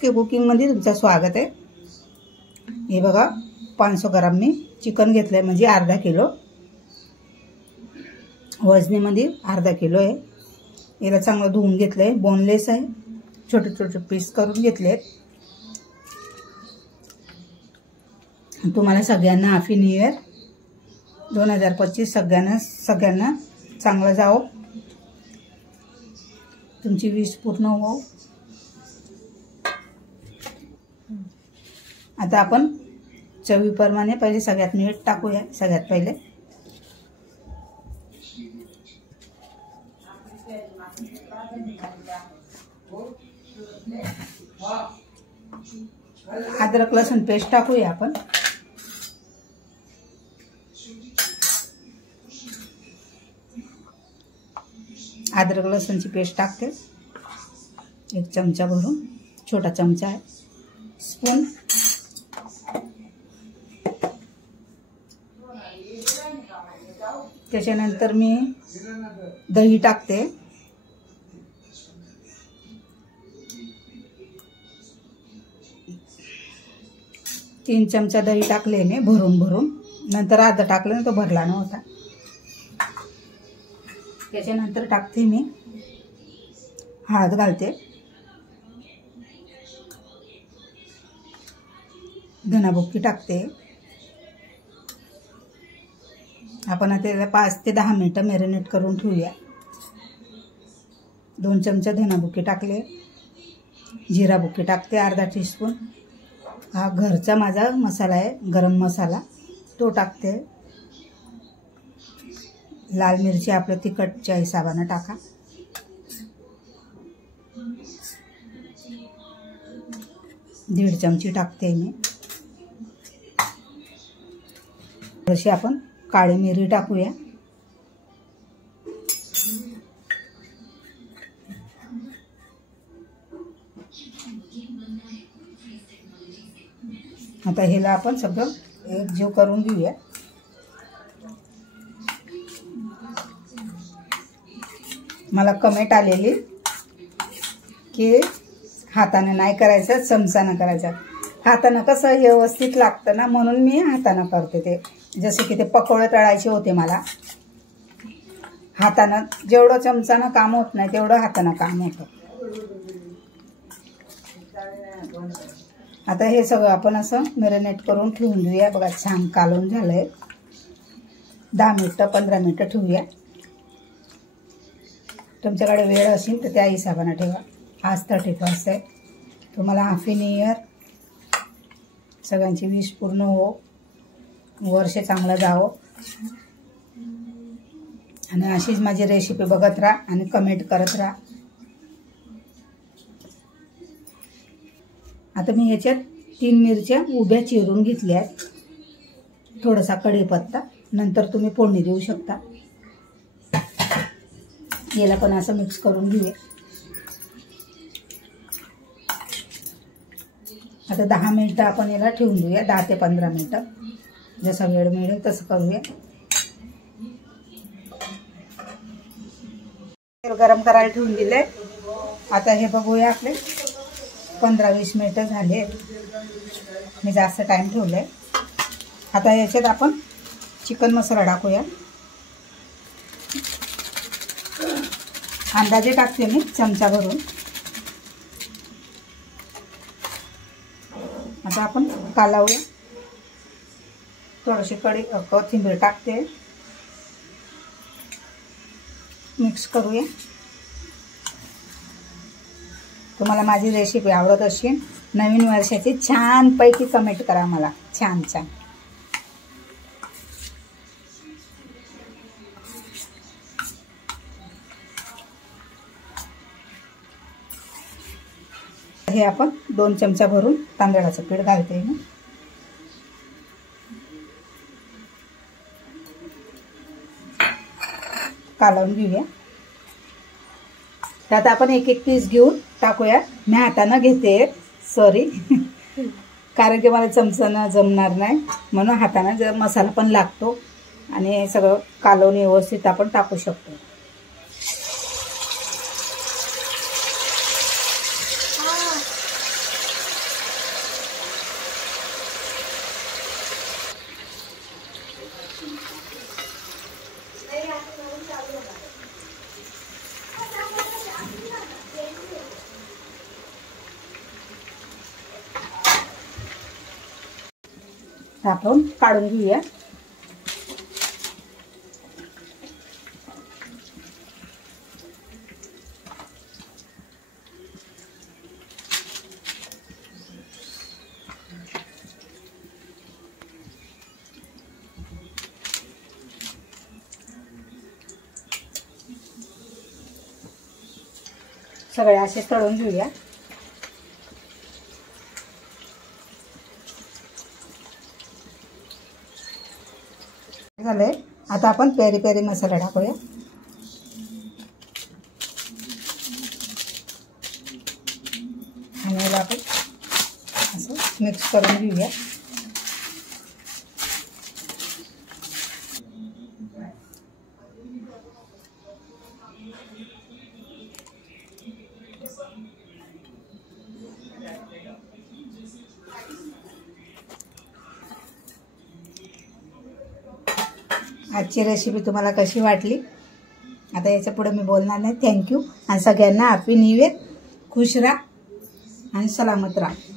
के कुकिंगमध्ये तुमचं स्वागत आहे। हे बघा 500 ग्राम मी चिकन घेतलंय, म्हणजे अर्धा किलो वजनीमध्ये अर्धा किलो आहे। याला चांगलं धुवून घेतलंय, बोनलेस आहे, छोटे छोटे पीस करून घेतलेत। तुम्हाला सगळ्यांना हॅपी न्यू इयर 2025 सगळ्यांना चांगलं जाओ, तुमची विश पूर्ण हो। आता आपण चवीप्रमाणे पहिले सगळ्यात मीठ टाकूया। सगळ्यात पहिले अद्रक लसूण पेस्ट टाकूया आपण। अद्रक लसूणची पेस्ट टाकते 1 चमचा भरून, छोटा चमचा आहे, स्पून। त्याच्यानंतर मी दही टाकते, तीन चमचा दही टाकले मी भरून। नंतर अर्धा टाकलं ना, तो भरला नव्हता। त्याच्यानंतर टाकते मी हळद, घालते धनाबुक्की टाकते। आपण आता 5 ते 10 मिनिटं मॅरिनेट करून ठेवूया। 2 चमचे धनाबुक्की टाकले, जिरा बुक्की टाकते अर्धा टीस्पून। हा घरचा माझा मसाला आहे, गरम मसाला, तो टाकते। लाल मिरची आपल्या तिखटच्या हिशोबाने टाका। दीड चमची टाकते मी। थोडीशी आपण काळी मिरी टाकूया। आता ह्याला आपण सगळं एकजीव करून घेऊया। मला कमेंट आलेली की हाताने नाही करायचं, चमचाने करायचं। हाताने कसं व्यवस्थित लागतं ना, म्हणून मी हाताने करते। ते जसे की ते पकोडे तळायचे होते मला, हाताने जेवढं चमचाने काम होत नाही तेवढं हाताने काम होतं। आता हे सगळं आपण असं मॅरिनेट करून ठेवून देऊया। बघा छान कालवून झालंय। 10 मिनिटं 15 मिनिटं ठेवूया। तुमच्याकडे वेळ असेल तर त्या हिशोबाने ठेवा। आज 31 आहे। तुम्हाला हॅपी न्यू इयर, सगळ्यांची विश पूर्ण हो, वर्ष चांगलं जावो। आणि अशीच माझी रेसिपी बघत राहा आणि कमेंट करत राहा। आता मी ह्याच्यात 3 मिरच्या उभ्या चिरून घेतल्या आहेत, थोडासा कढीपत्ता, नंतर तुम्ही फोडणी देऊ शकता। याला पण असं मिक्स करून घेऊया। आता 10 मिनिटं आपण याला ठेवून देऊया, 10 ते 15 मिनिटं, जसा वेळ मिळेल तसं करूया। तेल गरम करायला ठेवून दिले। आता हे बघूया, आपले 15-20 मिनिटं झाले, मी जास्त टाइम ठेवले। आता याच्यात आपण चिकन मसाला टाकूया। अंदाजे टाकते मी चमचा भरून। आता आपण कालवूया, थोडीशी कोथिंबीर टाकते, मिक्स करूया। तुम्हाला माझी रेसिपी आवडत असेल, नवीन वर्षाची छान पैकी कमेंट करा मला, छान। हे आपण 2 चमचा भरून तांदळाचं पीठ घालते मी। कालवून घेऊया। त्यात आपण एक पीस घेऊन टाकूया। मी हाताने घेते, सॉरी, कारण की मला चमचाने जमणार नाही, म्हणून हाताने मसाला पण लागतो आणि सगळं कालवून व्यवस्थित आपण टाकू शकतो। आपण काढून घेऊया. सगळे असे तळून घेऊया. झालंय. आता आपण पेरी पेरी मसाला टाकूया. आणि याला आपण असं मिक्स करून घेऊया. आजची रेसिपी तुम्हाला कशी वाटली? आता याच्या पुढे मी बोलणार नाही. थँक्यू. आणि सगळ्यांना हॅपी न्यू इयर. खुश राहा आणि सलामत राहा.